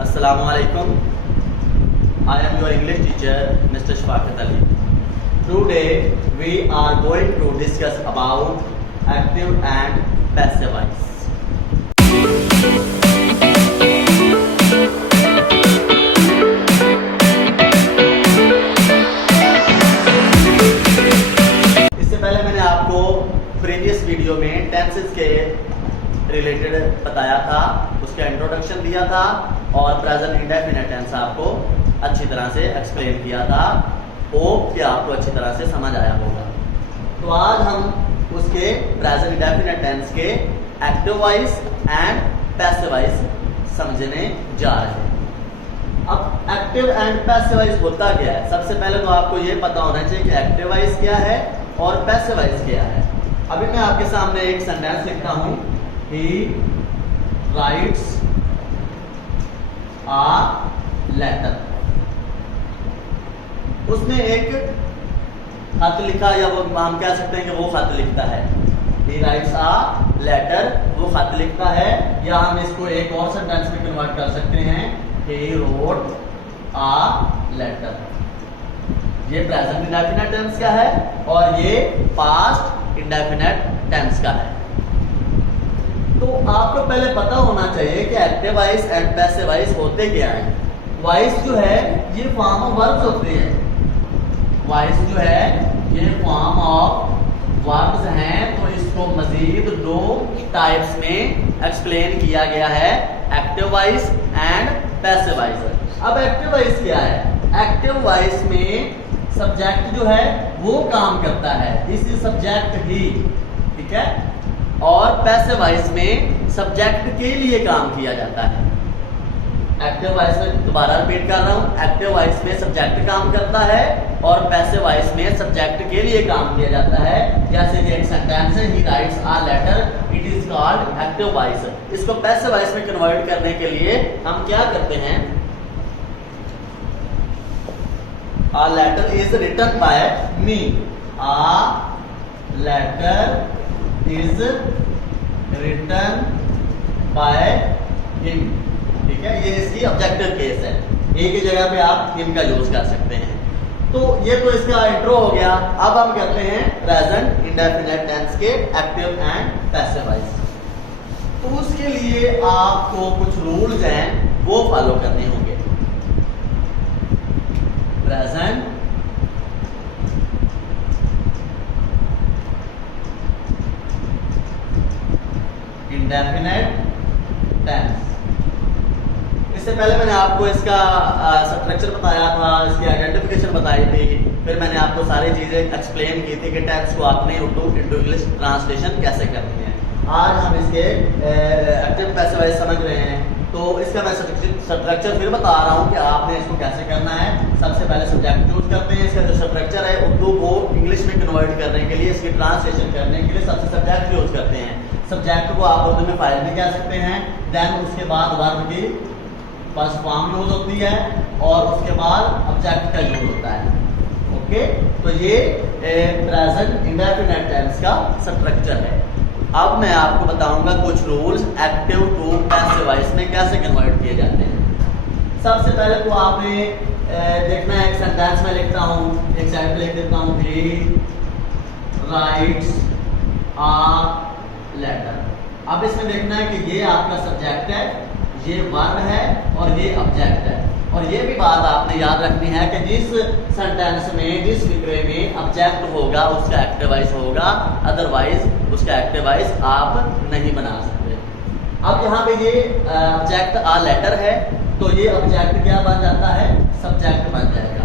Assalamualaikum. I am your English teacher, Mr. Shafaqat Ali. Today we are going to discuss about active and passive voice. इससे पहले मैंने आपको previous video में tenses के related बताया था, उसका इंट्रोडक्शन दिया था और प्रेजेंट इंडेफिनिट टेंस आपको अच्छी तरह से एक्सप्लेन किया था। होप कि आपको अच्छी तरह से समझ आया होगा। तो आज हम उसके प्रेजेंट इंडेफिनिट टेंस के active voice and passive voice समझने जा रहे हैं। अब एक्टिव एंड पैसिव वॉइस होता क्या है? सबसे पहले तो आपको ये पता होना चाहिए कि एक्टिव वॉइस क्या है और पैसिव वॉइस क्या है। अभी मैं आपके सामने एक सेंटेंस लिखता हूं, He writes a letter. उसने एक खत लिखा, या वो हम कह सकते हैं कि वो खत लिखता है। He writes a letter, वो खत लिखता है, या हम इसको एक और सेंटेंस में कन्वर्ट कर सकते हैं, He wrote a letter। ये प्रेजेंट इंडेफिनिट टेंस का है और ये पास्ट इंडेफिनिट टेंस का है। तो आपको पहले पता होना चाहिए कि active voice and passive voice होते क्या हैं। वॉइस जो है ये फॉर्म ऑफ वर्ब्स होते हैं। वॉइस जो है ये फॉर्म ऑफ वर्ब्स हैं। तो इसको मजीद दो टाइप्स में एक्सप्लेन किया गया है, active voice and passive voice. अब एक्टिव वॉइस क्या है? एक्टिव वॉइस में सब्जेक्ट जो है वो काम करता है, दिस इज सब्जेक्ट ही, ठीक है। और पैसिव वॉइस में सब्जेक्ट के लिए काम किया जाता है। एक्टिव वॉइस में, दोबारा रिपीट कर रहा हूं, एक्टिव वॉइस में सब्जेक्ट काम करता है और पैसिव वॉइस में सब्जेक्ट के लिए काम किया जाता है। जैसे कि एक सेंटेंस है, he writes a letter, it is called active voice. इसको पैसिव वॉइस में कन्वर्ट करने के लिए हम क्या करते हैं? A letter is written by me. A letter is written by him, ठीक है। ये इसकी ऑब्जेक्टिव केस है, एक ही जगह पे आप him का यूज कर सकते हैं। तो ये तो इसका इंट्रो हो गया। अब हम करते हैं प्रेजेंट इंडेफिनिट टेंस के एक्टिव एंड पैसिव वॉइस। तो उसके लिए आपको कुछ रूल्स हैं वो फॉलो करने होंगे। Present indefinite tense. इससे पहले मैंने आपको इसका स्ट्रक्चर बताया था, इसकी आइडेंटिफिकेशन बताई थी, फिर मैंने आपको सारी चीजें एक्सप्लेन की थी कि टेंस को आपने उर्दू इंटू इंग्लिश ट्रांसलेशन कैसे करनी है। आज हम इसके एक्टिव पैसिव वॉइस समझ रहे हैं। तो इसका मैं स्ट्रक्चर फिर बता रहा हूँ कि आपने इसको कैसे करना है। सबसे पहले सब्जेक्ट चूज करते हैं। इसका जो स्ट्रक्चर है, उर्दू को इंग्लिश में कन्वर्ट करने के लिए, इसकी ट्रांसलेशन करने के लिए सबसे सब्जेक्ट यूज करते हैं। सब्जेक्ट को आप उर्दू में फाइल भी कह सकते हैं। देन उसके बाद वर्ब की फर्स्ट फॉर्म यूज होती है और उसके बाद ऑब्जेक्ट का यूज होता है। ओके, तो ये प्रेजेंट इंडेफिनिट टेंस का स्ट्रक्चर है। अब मैं आपको बताऊंगा कुछ rules active to passive voice में कैसे कन्वर्ट किए जाते हैं। सबसे पहले तो आपने देखना है, एक सेंटेंस में लिखता हूं, एक साइड पे लिख देता हूं, ही राइट्स अ लेटर। अब इसमें देखना है कि ये आपका सब्जेक्ट है, ये वर्ब है और ये ऑब्जेक्ट है। और ये भी बात आपने याद रखनी है कि जिस सेंटेंस में, जिस फिक्रे में ऑब्जेक्ट होगा उसका एक्टिव वॉइस होगा, अदरवाइज उसका एक्टिव वॉइस आप नहीं बना सकते। अब यहाँ पे ये ऑब्जेक्ट आ लेटर है, तो ये ऑब्जेक्ट क्या बन जाता है? सब्जेक्ट बन जाएगा।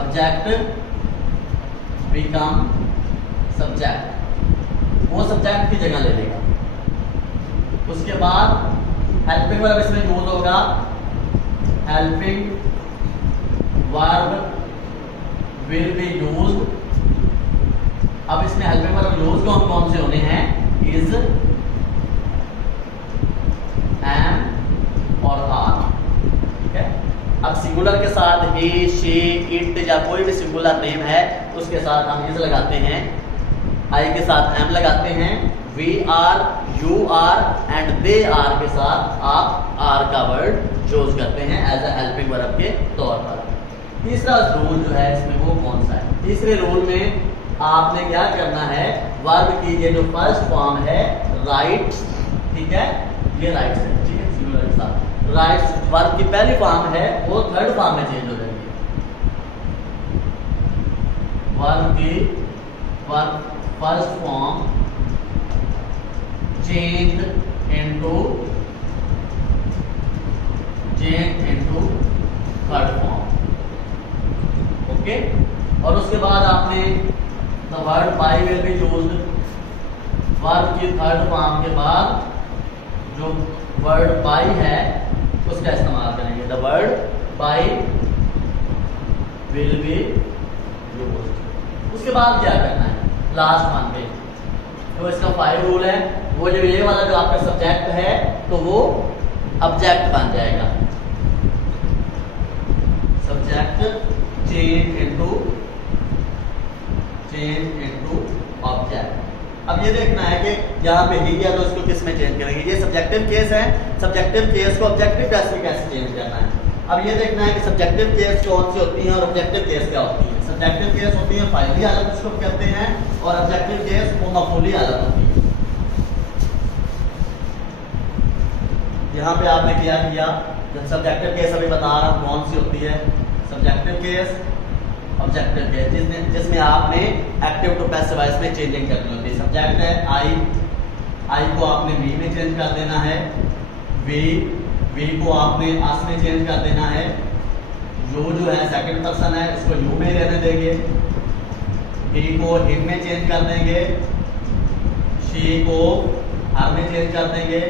ऑब्जेक्ट बिकम सब्जेक्ट, वो सब्जेक्ट की जगह ले लेगा। उसके बाद हेल्पिंग वर्ब इसमें यूज होगा, helping verb will be used. अब इसमें हेल्पिंग वर्ब यूज कौन से होने हैं? इज, एम और आर, ठीक है। अब सिंगुलर के साथ ही, शी, इट या कोई भी सिंगुलर नेम है उसके साथ हम इज लगाते हैं, आई के साथ एम लगाते हैं, we are, you are and they are के साथ आप आर का वर्ड यूज करते हैं एज अ हेल्पिंग वर्ब के तौर पर। तीसरा रूल जो है इसमें वो कौन सा है? तीसरे रूल में आपने क्या करना है, वर्ब की ये जो फर्स्ट फॉर्म है राइट्स, ठीक है, ये राइट्स है, ठीक है, सिंगुलर के साथ राइट्स, वर्ब की पहली फॉर्म है वो थर्ड फॉर्म में चेंज हो जाएगी। वर्ब की first form change into third form, okay. और उसके बाद आपने the word by will be used, verb की थर्ड फॉर्म के बाद जो वर्ड बाय है उसका इस्तेमाल करेंगे। The word by will be used. उसके बाद क्या करना है, लास्ट वन पे तो इसका 5 रूल है। वो जो ये वाला जो आपका सब्जेक्ट है तो वो ऑब्जेक्ट बन जाएगा, सब्जेक्ट चेंज इनटू ऑब्जेक्ट। अब ये देखना है कि यहाँ पे ही गया तो इसको किस में चेंज करेंगे। ये सब्जेक्टिव केस है, सब्जेक्टिव केस को ऑब्जेक्टिव केस में कैसे चेंज करना है। अब ये देखना है कि सब्जेक्टिव केस कौन सी होती है और ऑब्जेक्टिव केस क्या होती है। सब्जेक्टिव केस होती है फाइली हालत जिसको कहते हैं, और ऑब्जेक्टिव केस वो मफूली हालत होती है। यहाँ पे आपने क्या किया, जब सब्जेक्टिव केस अभी बता रहा हूँ कौन सी होती है, सब्जेक्टिव केस, ऑब्जेक्टिव केस, जिसमें आपने एक्टिव टू पैसिव वॉइस में चेंजिंग करनी होती है। सब्जेक्ट है आई को आपने वी में चेंज कर देना है, वी को आपने अस में चेंज कर देना है, यू जो है सेकंड पर्सन है इसको यू में रहने देंगे, ही को हिम में चेंज कर देंगे, शी को हर में चेंज कर देंगे।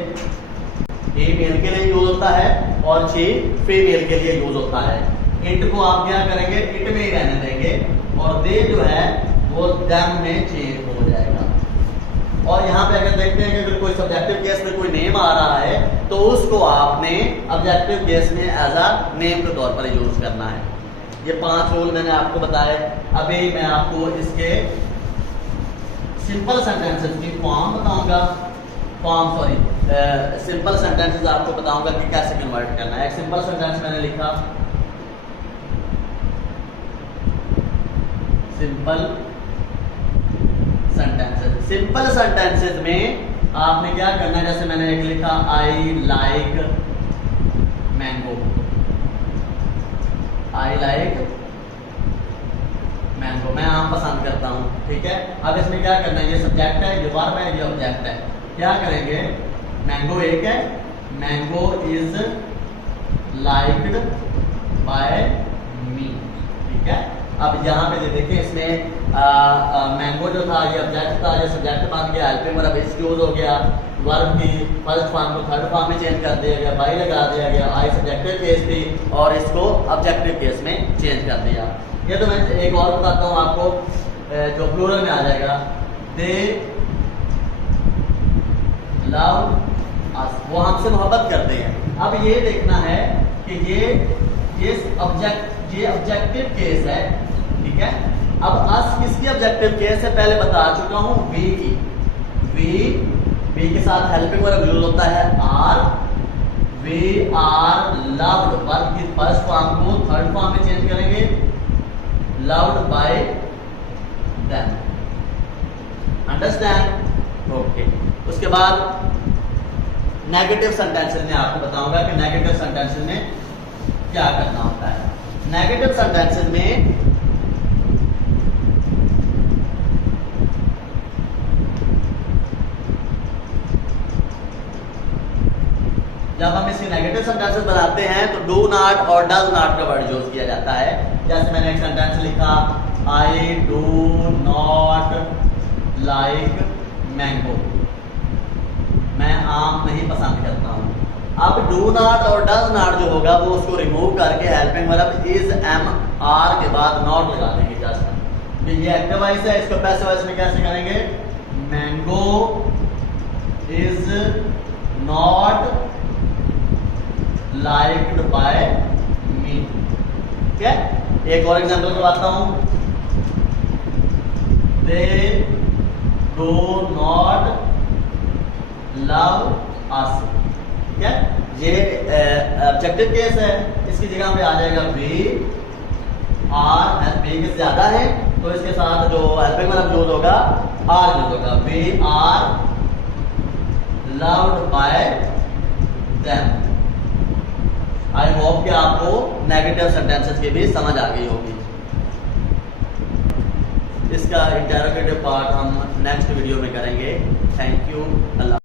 ही मेल के लिए यूज होता है और शी फीमेल के लिए यूज होता है। इट को आप क्या करेंगे, इट में ही रहने देंगे, और दे जो है वो देम में चेंज हो जाएगा। और यहाँ पे अगर देखते हैं कि अगर कोई सब्जेक्टिव केस में कोई नेम आ रहा है तो उसको आपने ऑब्जेक्टिव केस में एज अ नेम के तौर पर यूज करना है। ये 5 रूल मैंने आपको बताए। अभी मैं आपको इसके सिंपल सेंटेंसेस की फॉर्म बताऊंगा, सिंपल सेंटेंसेस आपको बताऊंगा कि कैसे कन्वर्ट करना है। एक सिंपल सेंटेंस मैंने लिखा, सिंपल सेंटेंसेस में आपने क्या करना है, जैसे मैंने एक लिखा I like mango, I like mango, मैं आम पसंद करता हूँ, ठीक है। अब इसमें क्या करना है, ये सब्जेक्ट है, ये वर्ब है, ये ऑब्जेक्ट है। क्या करेंगे, मैंगो एक है, mango is liked by me, ठीक है। अब यहाँ पे देखिए इसमें मैंगो जो था ये ऑब्जेक्ट था, ये सब्जेक्ट बन गया, हेल्पिंग वर्ब इज यूज हो गया, वर्ब की फर्स्ट फॉर्म को थर्ड फॉर्म में चेंज कर दिया गया, बाय लगा दिया गया, आई सब्जेक्टिव केस थी और इसको ऑब्जेक्टिव केस में चेंज कर दिया। ये तो मैं एक और बताता हूँ आपको जो प्लूरल में आ जाएगा, दे लव अस, वो हमसे मोहब्बत करते हैं। अब ये देखना है कि ये ऑब्जेक्टिव केस है, ठीक है। अब अस किसकी ऑब्जेक्टिव केस है, पहले बता चुका हूं, वी की। वी के साथ हेल्पिंग वर्ब यूज होता है are, we are loved, verb की फर्स्ट फॉर्म को थर्ड फॉर्म में चेंज करेंगे, loved by them, understand, okay. उसके बाद नेगेटिव सेंटेंसेस में आपको बताऊंगा कि नेगेटिव सेंटेंसेस में क्या करना होता है। नेगेटिव सेंटेंसेस में जब हम इसके नेगेटिव सेंटेंसेस बनाते हैं तो डू नॉट और डज नॉट का वर्ड यूज किया जाता है। जैसे मैंने एक सेंटेंस लिखा, I do not like mango, मैं आम नहीं पसंद करता हूँ। अब डू नॉट और डज नॉट जो होगा वो उसको रिमूव करके helping verb is am are के बाद नॉट लगा देंगे। जस्ट ये एक्टिव वॉइस है, इसको पैसिव वॉइस में कैसे करेंगे, mango is not liked by me, ठीक है। एक और एग्जांपल करवाता हूं, they do not love us, ठीक है। ये ऑब्जेक्टिव केस है, इसकी जगह पे आ जाएगा वी आर, एंड वी किस ज्यादा है तो इसके साथ जो हेल्पिंग वर्ब यूज होगा आर यूज होगा। We are loved by them. I hope कि आपको नेगेटिव सेंटेंसेस की भी समझ आ गई होगी। इसका इंटरोगेटिव पार्ट हम नेक्स्ट वीडियो में करेंगे। Thank you. अल्लाह।